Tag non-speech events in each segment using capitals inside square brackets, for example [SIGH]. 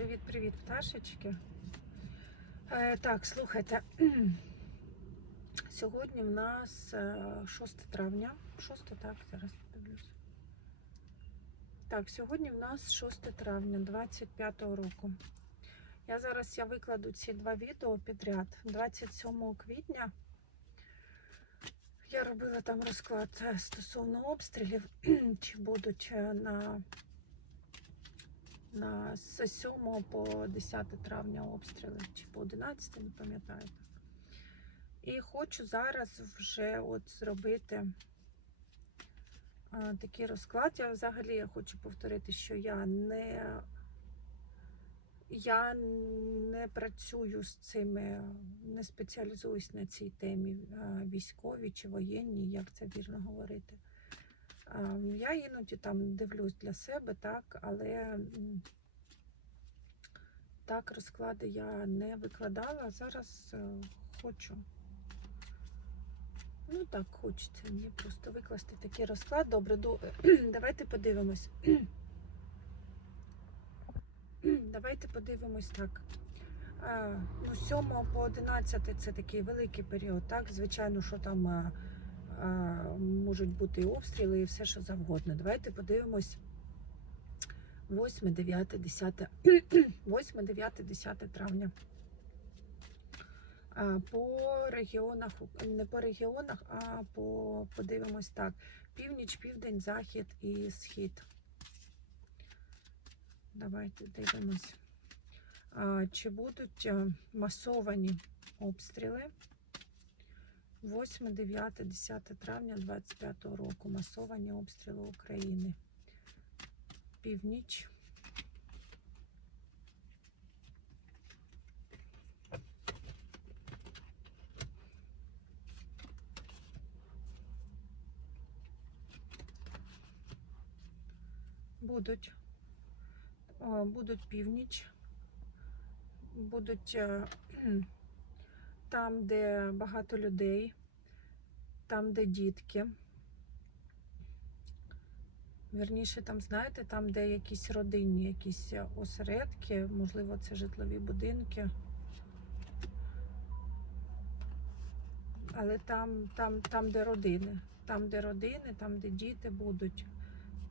Привіт-привіт, пташечки. Е, так, слухайте. Сьогодні в нас е, 6 травня. 6, так, зараз подивлюсь. Так, сьогодні в нас 6 травня 25-го року. Я зараз я викладу ці два відео підряд. 27 квітня я робила там розклад е, стосовно обстрілів, [CLEARS THROAT] чи будуть е, на на з 7 по 10 травня обстріли, чи по 11, не пам'ятаю. І хочу зараз вже от зробити такий розклад. Я взагалі я хочу повторити, що я не я не працюю з цими, не спеціалізуюсь на цій темі військові чи воєнні, як це вірно говорити. А, Я іноді там дивлюсь для себе, так, але так розклади я не викладала. а Зараз е, хочу. Ну так, хочеться мені просто викласти такий розклад. Добре, до... [CLEARS THROAT] давайте подивимось. [CLEARS THROAT] Давайте подивимось так. А, ну, 7 по 11 це такий великий період. Так, звичайно, що там а, можуть бути обстріли і все, що завгодно. Давайте подивимось 8, 9, 10, 8, 9, 10 травня. По регіонах, не по регіонах, а по подивимось так: північ, південь, захід і схід. Давайте дивимось. Чи будуть масовані обстріли 8, 9, 10 травня 25 року. Масовані обстріли України. Північ. Будуть, будуть північ, будуть е, там, де багато людей, там, де дітки. Вірніше, там, знаєте, там, де якісь родинні, якісь осередки, можливо, це житлові будинки. Але там, там, там, де родини, там, де родини, там, де діти будуть.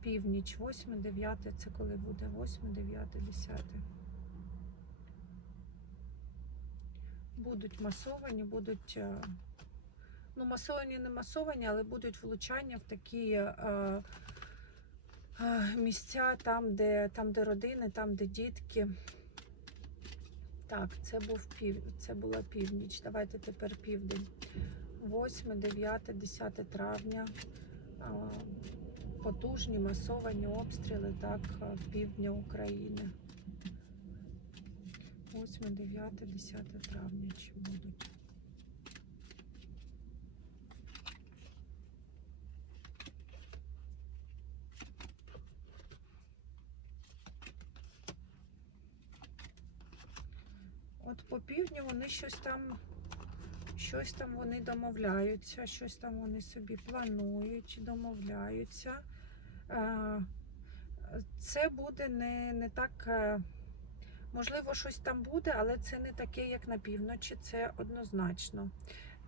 Північ, 8, 9, це коли буде? 8, 9, 10. Будуть масовані, будуть. Е, Ну, масовані, не масовані, але будуть влучання в такі. е, е, місця там, де там, де родини, там, де дітки. Так, це був пів, це була північ. Давайте тепер південь. 8, 9, 10 травня. А, Потужні масовані обстріли так півдня України. 8, 9, 10 травня чи будуть. От по півдню вони щось там, щось там вони домовляються, щось там вони собі планують, домовляються. Е, Це буде не, не так, е, можливо, щось там буде, але це не таке, як на півночі, це однозначно.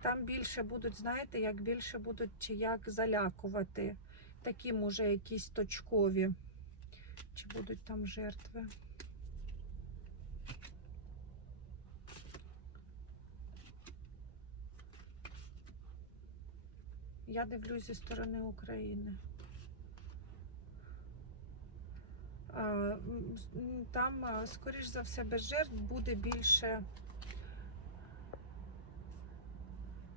Там більше будуть, знаєте, як більше будуть як залякувати. Такі, може, якісь точкові. Чи будуть там жертви? Я дивлюсь зі сторони України. Там, скоріш за все, без жертв буде більше.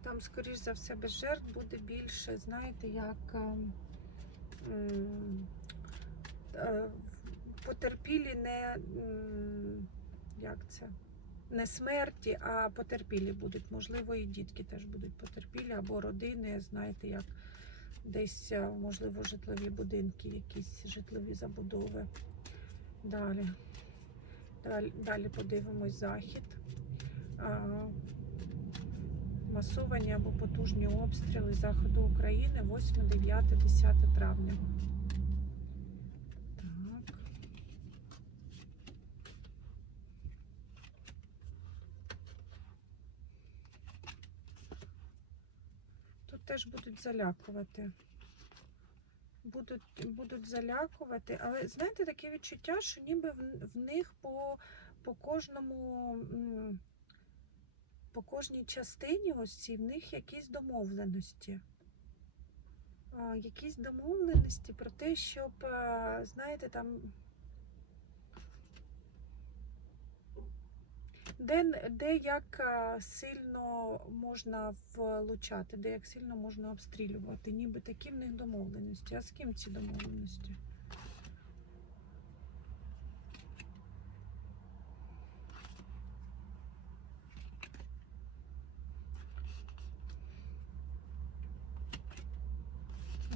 Там, скоріш за все, без жертв буде більше, знаєте, як потерпілі не як це? Не смерті, а потерпілі будуть. Можливо, і дітки теж будуть потерпілі, або родини, знаєте, як десь, е, можливо, житлові будинки, якісь житлові забудови. Далі. Далі, далі подивимось захід. Масовані або потужні обстріли заходу України 8, 9, 10 травня. Так. Теж будуть залякувати. Будуть, будуть залякувати, але знаєте, таке відчуття, що ніби в, в них по, по кожному, по кожній частині ось цій в них якісь домовленості. Якісь домовленості про те, щоб, знаєте, там. Де, де як сильно можна влучати, де як сильно можна обстрілювати, ніби такі в них домовленості. А з ким ці домовленості?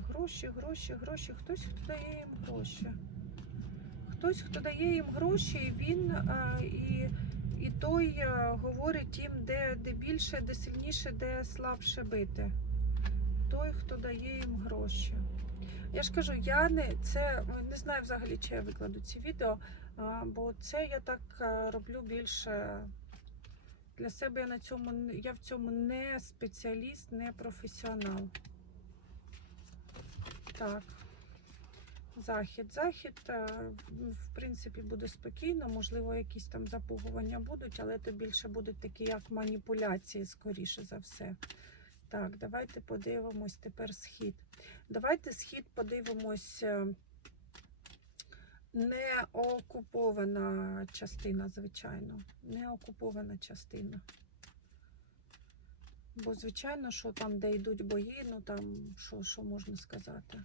Гроші, гроші, гроші. Хтось, хто дає їм гроші. Хтось, хто дає їм гроші, він а, і. І той е, говорить їм, де, де більше, де сильніше, де слабше бити. Той, хто дає їм гроші. Я ж кажу, я не це не знаю взагалі, чи я викладу ці відео, бо це я так е, роблю більше для себе. Я на цьому я в цьому не спеціаліст, не професіонал. Так. Захід. Захід, в принципі, буде спокійно, можливо, якісь там запугування будуть, але це більше будуть такі, як маніпуляції, скоріше за все. Так, давайте подивимось тепер схід. Давайте схід подивимось е, не окупована частина, звичайно. Не окупована частина. Бо, звичайно, що там, де йдуть бої, ну там що, що можна сказати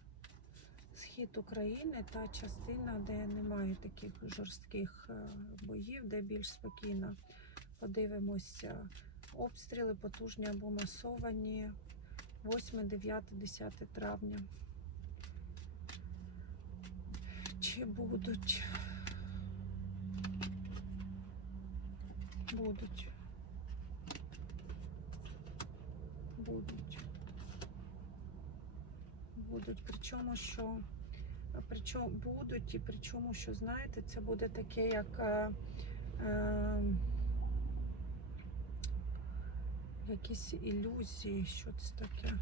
схід України та частина, де немає таких жорстких е, боїв, де більш спокійно. Подивимося. Обстріли потужні або масовані 8, 9, 10 травня. Чи будуть? Будуть. Будуть будуть. Причому, що причому будуть, і причому, що знаєте, це буде таке, як е, е, якісь ілюзії, що це таке.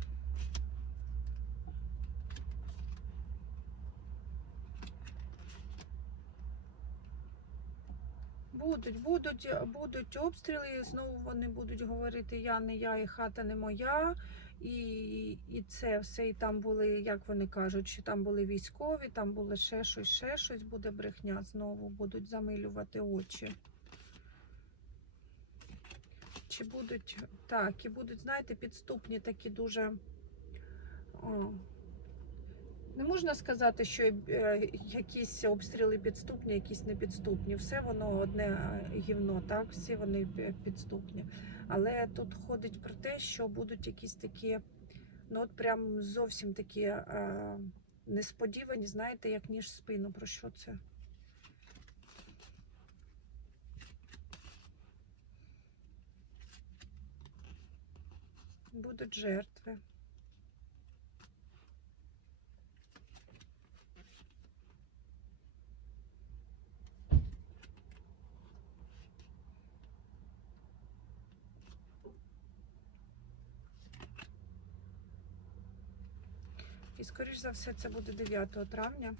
Будуть, будуть, будуть обстріли, знову вони будуть говорити Я не я і хата не моя. І і це все, і там були, як вони кажуть, що там були військові, там було ще щось, ще щось, буде брехня знову, будуть замилювати очі. Чи будуть, так, і будуть, знаєте, підступні такі дуже. О, не можна сказати, що е, якісь обстріли підступні, якісь не підступні. Все воно одне е, гівно, так, всі вони підступні. Але тут ходить про те, що будуть якісь такі, ну от прям зовсім такі е, несподівані, знаєте, як ніж спину. Про що це? Будуть жертви. І, скоріш за все, це буде 9 травня.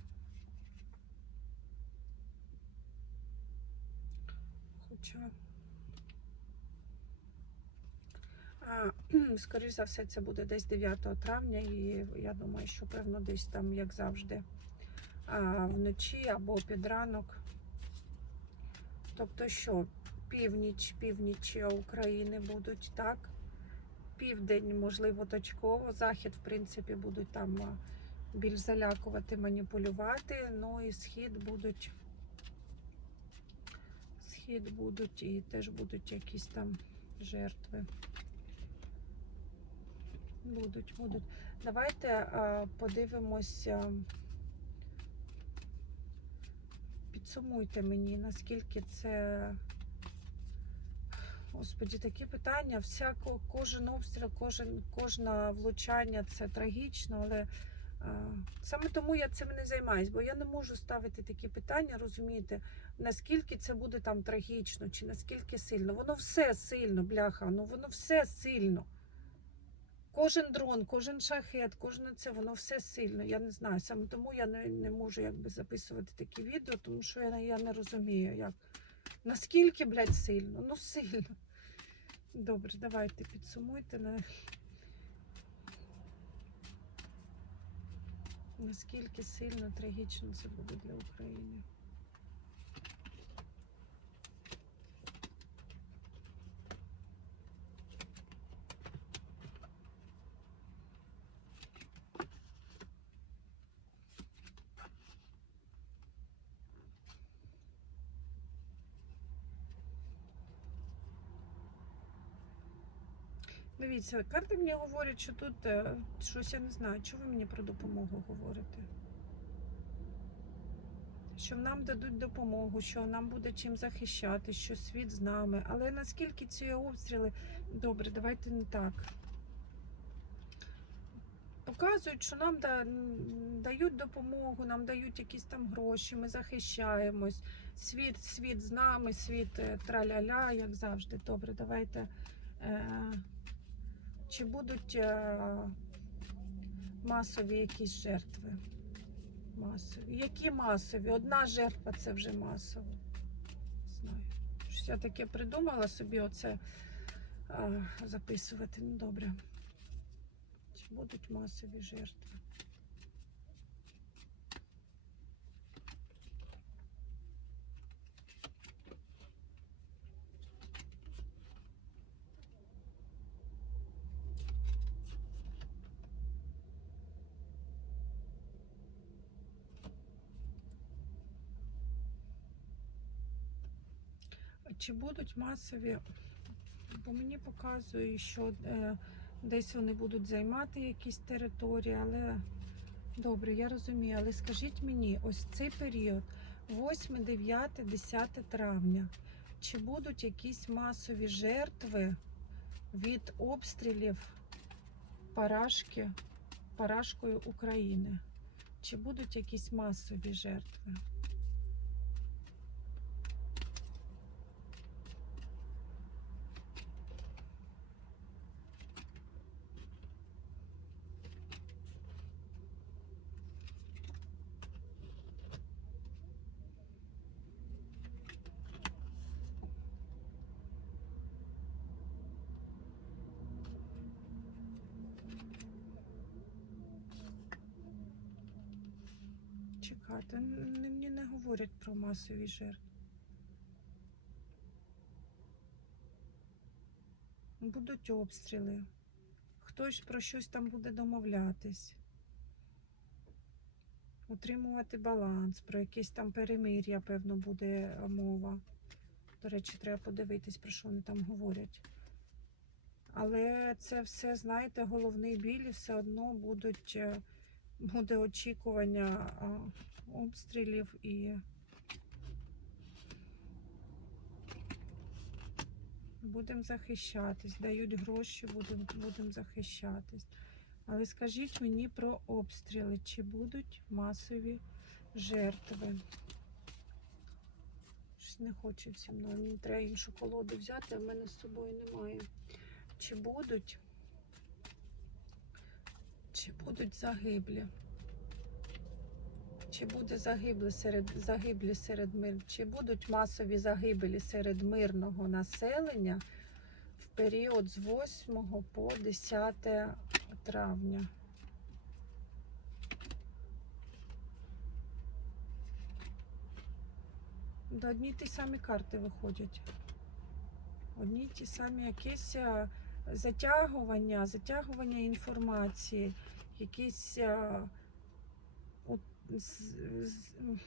Хоча. А, [CLEARS THROAT] скоріш за все, це буде десь 9 травня, і я думаю, що певно десь там, як завжди, а, вночі або під ранок. Тобто, що північ, північ України будуть так південь, можливо, точково. Захід, в принципі, будуть там більш залякувати, маніпулювати. Ну і схід будуть. Схід будуть і теж будуть якісь там жертви. Будуть, будуть. Давайте а, подивимося. Підсумуйте мені, наскільки це Господі, такі питання. Вся, ко- кожен обстріл, кожен, кожне влучання це трагічно, але а, саме тому я цим не займаюсь, бо я не можу ставити такі питання, розумієте, наскільки це буде там трагічно, чи наскільки сильно. Воно все сильно, бляха, ну воно все сильно. Кожен дрон, кожен шахет, кожне це, воно все сильно. Я не знаю. Саме тому я не, не можу якби записувати такі відео, тому що я, я не розумію, як. Наскільки, блядь, сильно? Ну сильно. Добре, давайте підсумуйте. На... Наскільки сильно трагічно це буде для України? Дивіться, карти мені говорять, що тут е, щось я не знаю, чого ви мені про допомогу говорите? Що нам дадуть допомогу, що нам буде чим захищати, що світ з нами. Але наскільки ці обстріли. Добре, давайте не так. Показують, що нам дають допомогу, нам дають якісь там гроші, ми захищаємось. Світ, світ з нами, світ е, траля-ля, як завжди. Добре, давайте. Чи будуть е, масові якісь жертви? Масові. Які масові? Одна жертва це вже масово. Знаю. Щось я таке придумала собі оце е, записувати. Ну добре. Чи будуть масові жертви? Чи будуть масові? Бо мені показує, що е, десь вони будуть займати якісь території, але добре, я розумію. Але скажіть мені, ось цей період, 8, 9, 10 травня, чи будуть якісь масові жертви від обстрілів парашки, парашкою України? Чи будуть якісь масові жертви? Чекати, мені не говорять про масові жертви. Будуть обстріли. Хтось про щось там буде домовлятись. Утримувати баланс, про якесь там перемир'я, певно, буде мова. До речі, треба подивитись, про що вони там говорять. Але це все, знаєте, головний біль все одно будуть, е, буде очікування обстрілів і будемо захищатись. Дають гроші, будемо будем захищатись. Але скажіть мені про обстріли, чи будуть масові жертви? Щось не хочуть зі. Мені треба іншу колоду взяти, а в мене з собою немає. Чи будуть? Чи будуть загиблі? Чи буде загиблі серед загиблі серед мир? Чи будуть масові загибелі серед мирного населення в період з 8 по 10 травня? Да, одні ті самі карти виходять. Одні ті самі якісь е, затягування, затягування інформації, якісь е, у- з- з- м,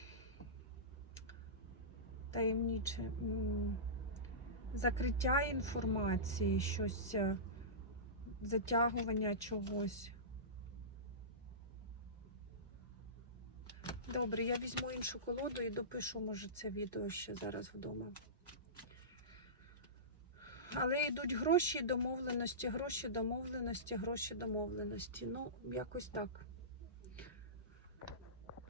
таємниче закриття інформації, щось, е, затягування чогось. Добре, я візьму іншу колоду і допишу, може, це відео ще зараз вдома. Але йдуть гроші, домовленості, гроші, домовленості, гроші, домовленості. Ну, якось так.